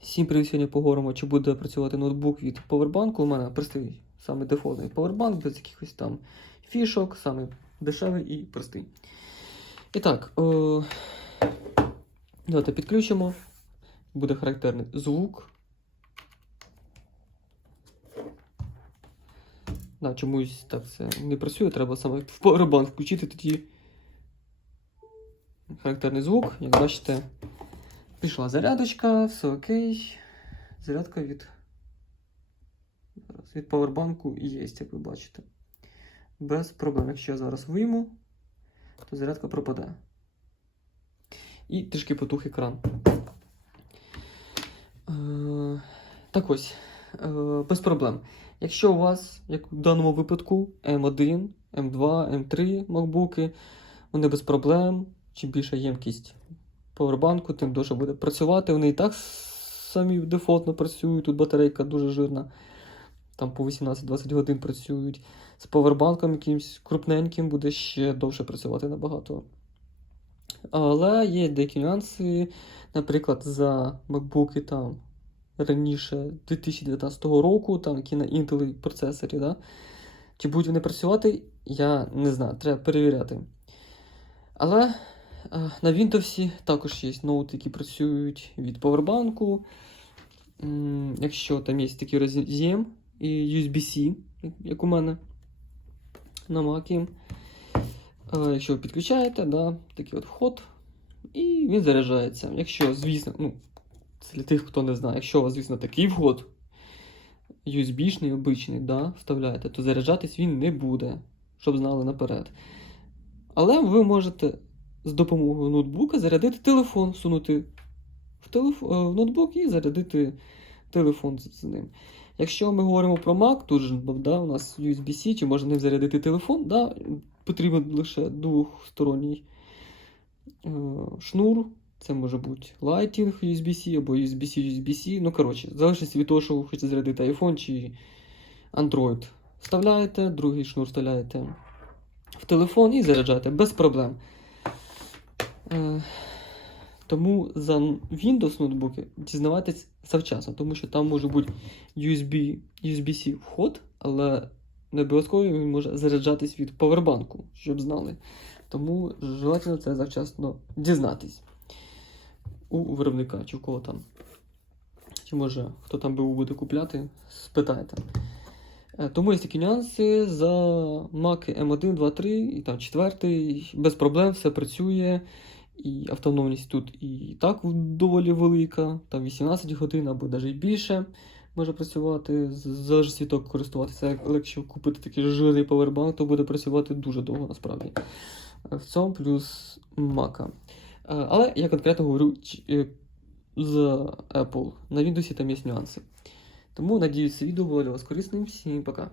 Всім привіт, сьогодні поговоримо, чи буде працювати ноутбук від Powerbank. У мене простий, саме дефолтний Powerbank, без якихось там фішок, саме дешевий і простий. І так, о, давайте підключимо. Буде характерний звук. Да, чомусь так це не працює, треба саме в Powerbank включити тоді характерний звук. Як бачите, пішла зарядочка, все окей. Зарядка від, від павербанку є, як ви бачите. Без проблем. Якщо я зараз вийму, то зарядка пропаде. І трішки потух екран. Е, так ось, е, без проблем. Якщо у вас, як в даному випадку, M1, M2, M3 MacBook, вони без проблем, чим більша ємкість повербанку, тим довше буде працювати. Вони і так самі дефолтно працюють. Тут батарейка дуже жирна. Там по 18-20 годин працюють. З повербанком якимось крупненьким буде ще довше працювати набагато. Але є деякі нюанси. Наприклад, за MacBook там раніше 2019 року, там які на Intel процесорі, да? чи будуть вони працювати, я не знаю, треба перевіряти. Але на Windows також є ноути, які працюють від Powerbank. Якщо там є такий роз'єм і USB-C, як у мене на Mac. Е, Якщо ви підключаєте, да, такий от вход, і він заряджається. Якщо, звісно, ну, це для тих, хто не знає, якщо у вас, звісно, такий вход, USB-шний, обичний, да, вставляєте, то заряджатись він не буде, щоб знали наперед. Але ви можете з допомогою ноутбука зарядити телефон, сунути в, телеф... е, в ноутбук і зарядити телефон з, з ним. Якщо ми говоримо про Mac, тут же да, у нас USB-C, чи можна ним зарядити телефон, да, потрібен лише двохсторонній е, шнур. Це може бути Lighting USB-C або USB-C USB-C. Ну, коротше, залежить від того, що ви хочете зарядити iPhone чи Android. Вставляєте, другий шнур вставляєте в телефон і заряджаєте без проблем. Е, тому за Windows ноутбуки дізнавайтесь завчасно, тому що там може бути USB, USB-C вход, але не обов'язково він може заряджатись від повербанку, щоб знали. Тому желательно це завчасно дізнатись у виробника, чи у кого там. Чи може хто там БУ буде купляти, спитайте. Е, Тому є такі нюанси за Mac M1, 2, 3 і там 4, без проблем все працює. І автономність тут і так доволі велика, там 18 годин або навіть більше може працювати, залежить як користуватися. Але якщо купити такий жирний павербанк, то буде працювати дуже довго насправді. Е, В цьому плюс Mac. Е, Але я конкретно говорю е, Apple. На Windows там є нюанси. Тому надіюсь, це відео було для вас корисним. Всім пока.